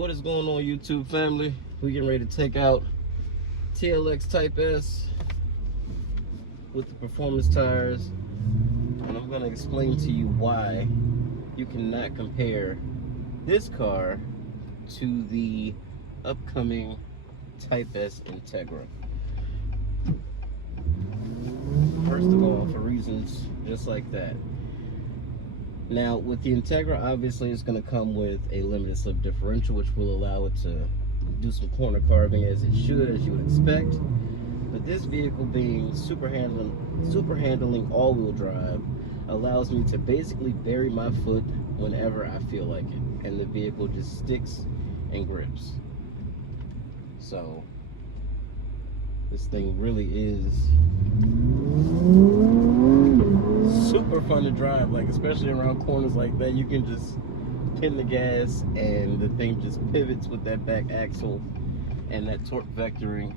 What is going on, YouTube family? We getting ready to take out TLX Type S with the performance tires, and I'm going to explain to you why you cannot compare this car to the upcoming Type S Integra. First of all, for reasons just like that. Now, with the Integra, obviously it's going to come with a limited slip differential, which will allow it to do some corner carving as it should, as you would expect. But this vehicle, being super handling all-wheel drive, allows me to basically bury my foot whenever I feel like it, and the vehicle just sticks and grips. So this thing really is super fun to drive, like especially around corners like that. You can just pin the gas and the thing just pivots with that back axle and that torque vectoring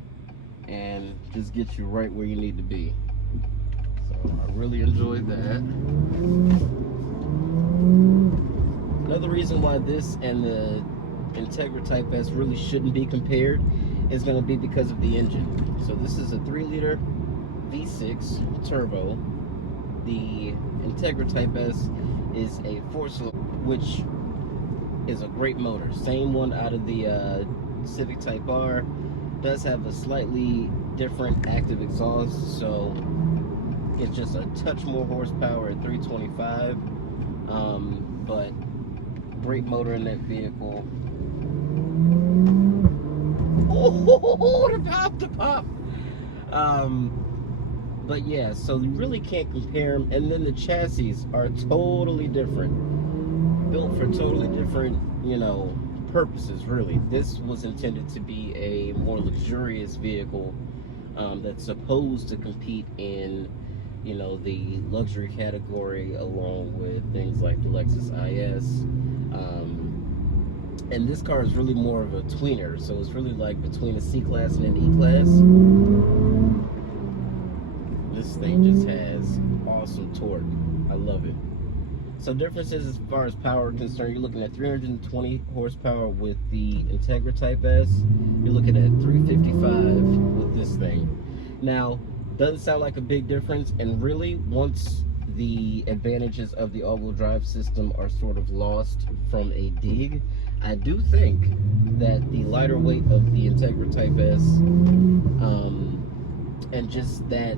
and just gets you right where you need to be. So I really enjoyed that. Another reason why this and the Integra Type S really shouldn't be compared is going to be because of the engine. So this is a 3-liter V6 turbo. The Integra Type S is a 4-cylinder, which is a great motor. Same one out of the Civic Type R. Does have a slightly different active exhaust, so it's just a touch more horsepower at 325. But great motor in that vehicle. Oh, the pop. But yeah, so you really can't compare them. And then the chassis are totally different, built for totally different, purposes. Really, this was intended to be a more luxurious vehicle that's supposed to compete in, the luxury category, along with things like the Lexus IS. And this car is really more of a tweener, so it's really like between a C-Class and an E-Class. This thing just has awesome torque. I love it. So differences as far as power are concerned, you're looking at 320 horsepower with the Integra Type S. You're looking at 355 with this thing. Now, doesn't sound like a big difference, and really, once the advantages of the all-wheel drive system are sort of lost from a dig, I do think that the lighter weight of the Integra Type S and just that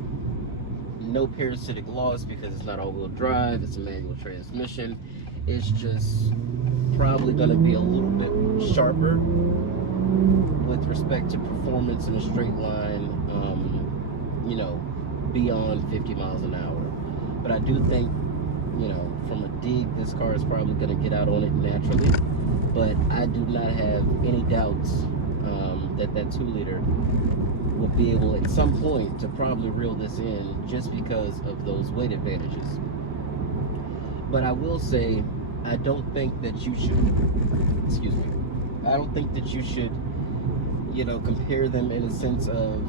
no parasitic loss, because it's not all-wheel drive, it's a manual transmission, it's just probably going to be a little bit sharper with respect to performance in a straight line, beyond 50 miles an hour. But I do think, from a dig, this car is probably going to get out on it naturally. But I do not have any doubts that 2-liter will be able at some point to probably reel this in, just because of those weight advantages. But I will say, I don't think that you should, I don't think that you should, compare them in a sense of,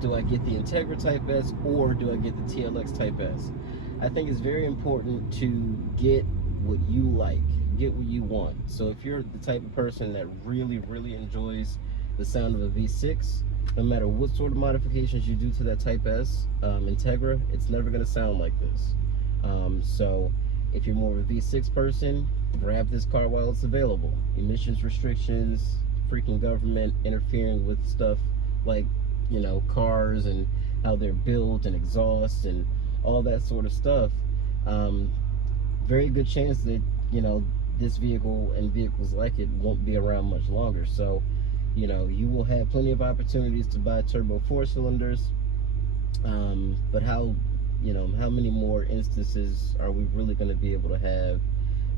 do I get the Integra Type S or do I get the TLX Type S? I think it's very important to get what you like, get what you want. So if you're the type of person that really, really enjoys the sound of a V6, no matter what sort of modifications you do to that Type S Integra, it's never going to sound like this. So if you're more of a V6 person, grab this car while it's available. Emissions restrictions, freaking government interfering with stuff like, cars and how they're built and exhaust and all that sort of stuff. Very good chance that, this vehicle and vehicles like it won't be around much longer. So, you will have plenty of opportunities to buy turbo 4-cylinders. But how many more instances are we really going to be able to have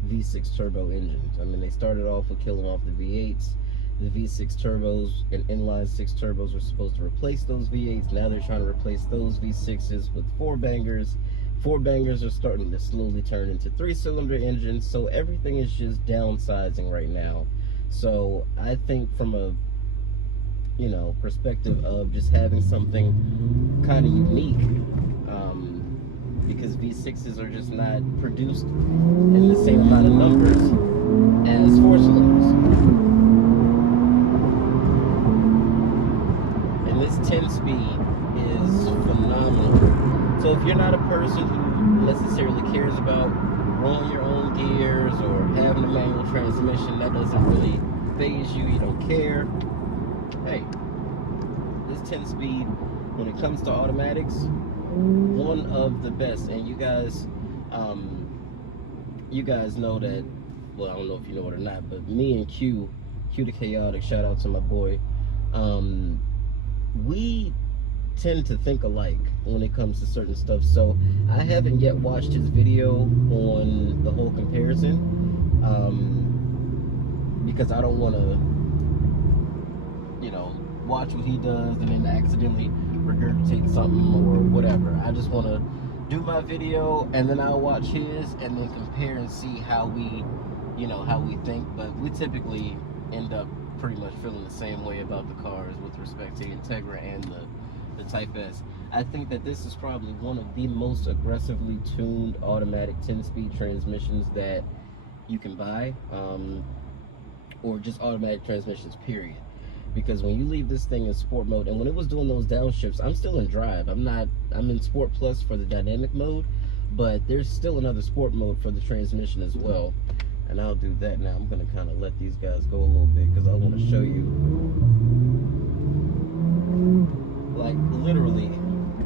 V6 turbo engines? I mean, they started off with killing off the V8s. The V6 turbos and inline 6 turbos were supposed to replace those V8s. Now they're trying to replace those V6s with 4-bangers. 4-bangers are starting to slowly turn into 3-cylinder engines. So everything is just downsizing right now. So I think from a perspective of just having something kind of unique, because V6s are just not produced in the same amount of numbers as 4-cylinders. speed is phenomenal. So if you're not a person who necessarily cares about rolling your own gears or having a manual transmission, that doesn't really phase you, you don't care, hey, this 10-speed, when it comes to automatics, one of the best. And you guys know that, well, I don't know if you know it or not, but me and Q the Chaotic, shout out to my boy, we tend to think alike when it comes to certain stuff. So I haven't yet watched his video on the whole comparison, because I don't want to, watch what he does and then accidentally regurgitate something or whatever. I just want to do my video and then I'll watch his and then compare and see how we think. But we typically end up pretty much feeling the same way about the cars with respect to the Integra and the Type S. I think that this is probably one of the most aggressively tuned automatic 10-speed transmissions that you can buy, or just automatic transmissions, period. Because when you leave this thing in sport mode, and when it was doing those downshifts, I'm still in drive. I'm in Sport Plus for the dynamic mode, but there's still another sport mode for the transmission as well. And I'll do that now. I'm gonna kind of let these guys go a little bit because I want to show you, like, literally,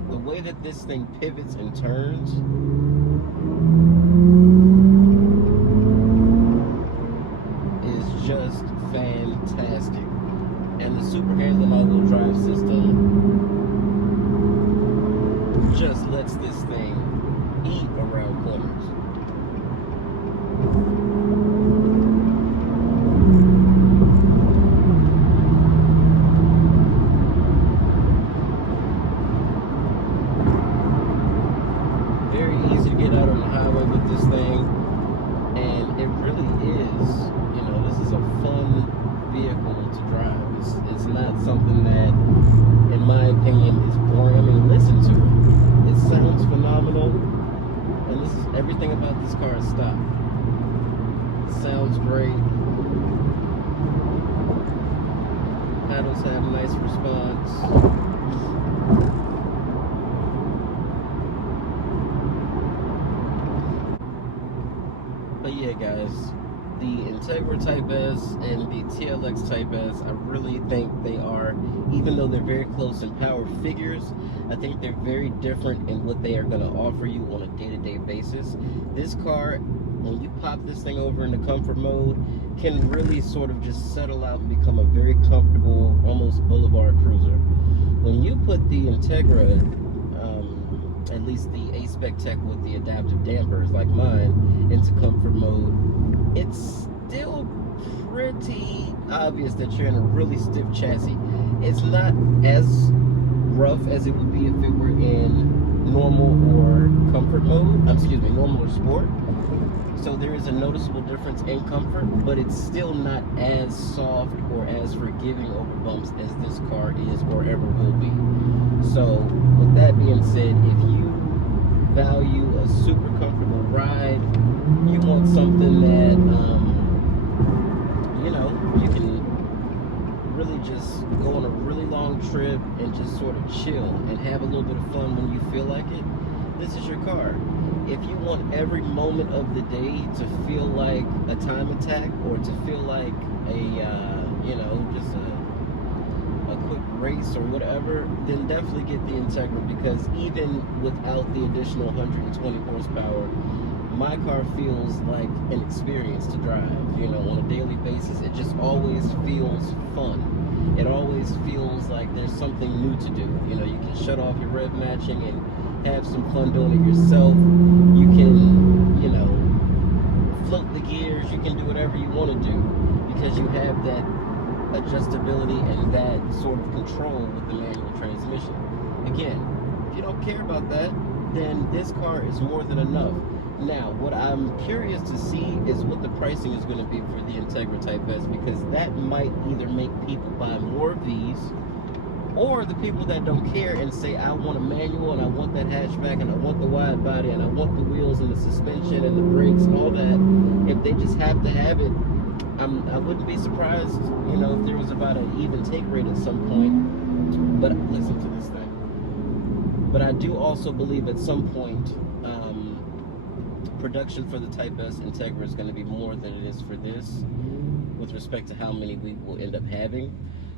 the way that this thing pivots and turns. Is just fantastic. And the super handling all-wheel drive system just lets this thing eat around corners. Very easy to get out on the highway with this thing, and it really is, this is a fun vehicle to drive. It's not something that, in my opinion, is boring. I mean, listen to it. It sounds phenomenal, and this is everything about this car is stock. It sounds great. Pedals have nice response. But yeah, guys, the Integra Type S and the TLX Type S, I really think they are, even though they're very close in power figures, I think they're very different in what they are going to offer you on a day-to-day basis. This car, when you pop this thing over into comfort mode, can really sort of just settle out and become a very comfortable, almost boulevard cruiser. When you put the Integra, at least the A-Spec Tech with the adaptive dampers like mine, into comfort mode, it's still pretty obvious that you're in a really stiff chassis. It's not as rough as it would be if it were in normal or comfort mode, normal or sport. So there is a noticeable difference in comfort, but it's still not as soft or as forgiving over bumps as this car is or ever will be. So with that being said, if you value a super comfortable ride, you want something that you can really just go on a really long trip and just sort of chill and have a little bit of fun when you feel like it, this is your car. If you want every moment of the day to feel like a time attack or to feel like just a quick race or whatever, then definitely get the Integra, because even without the additional 120 horsepower, my car feels like an experience to drive. On a daily basis, it just always feels fun. It always feels like there's something new to do. You can shut off your rev matching and have some fun doing it yourself. You can, float the gears. You can do whatever you want to do because you have that adjustability and that sort of control with the manual transmission. Again, if you don't care about that, then this car is more than enough. Now, what I'm curious to see is what the pricing is going to be for the Integra Type S, because that might either make people buy more of these, or the people that don't care and say, I want a manual and I want that hatchback and I want the wide body and I want the wheels and the suspension and the brakes and all that. If they just have to have it, I wouldn't be surprised, if there was about an even take rate at some point But listen to this thing. But I do also believe at some point, production for the Type S Integra is going to be more than it is for this, with respect to how many we will end up having.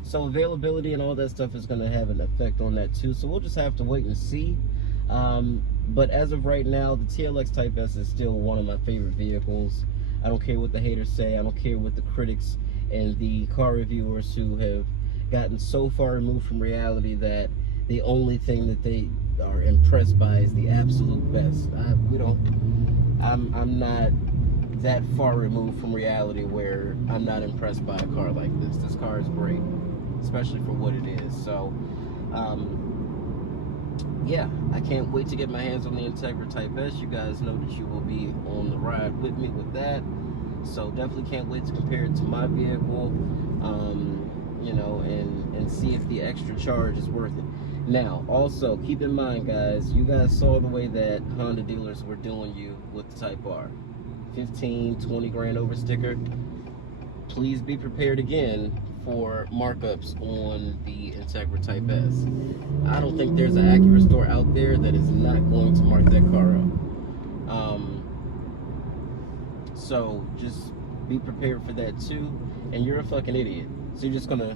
So availability and all that stuff is going to have an effect on that too. So we'll just have to wait and see. But as of right now, the TLX Type S is still one of my favorite vehicles. I don't care what the haters say. I don't care what the critics and the car reviewers who have gotten so far removed from reality that the only thing that they are impressed by is the absolute best. I'm not that far removed from reality where I'm not impressed by a car like this. This car is great, especially for what it is. So, yeah, I can't wait to get my hands on the Integra Type S. You guys know that you will be on the ride with me with that. So definitely can't wait to compare it to my vehicle, you know, and see if the extra charge is worth it. Now, also, keep in mind, guys, you guys saw the way that Honda dealers were doing you with the Type R. 15, 20 grand over sticker. Please be prepared again for markups on the Integra Type S. I don't think there's an Acura store out there that is not going to mark that car up. So just be prepared for that too. And you're a fucking idiot. So you're just gonna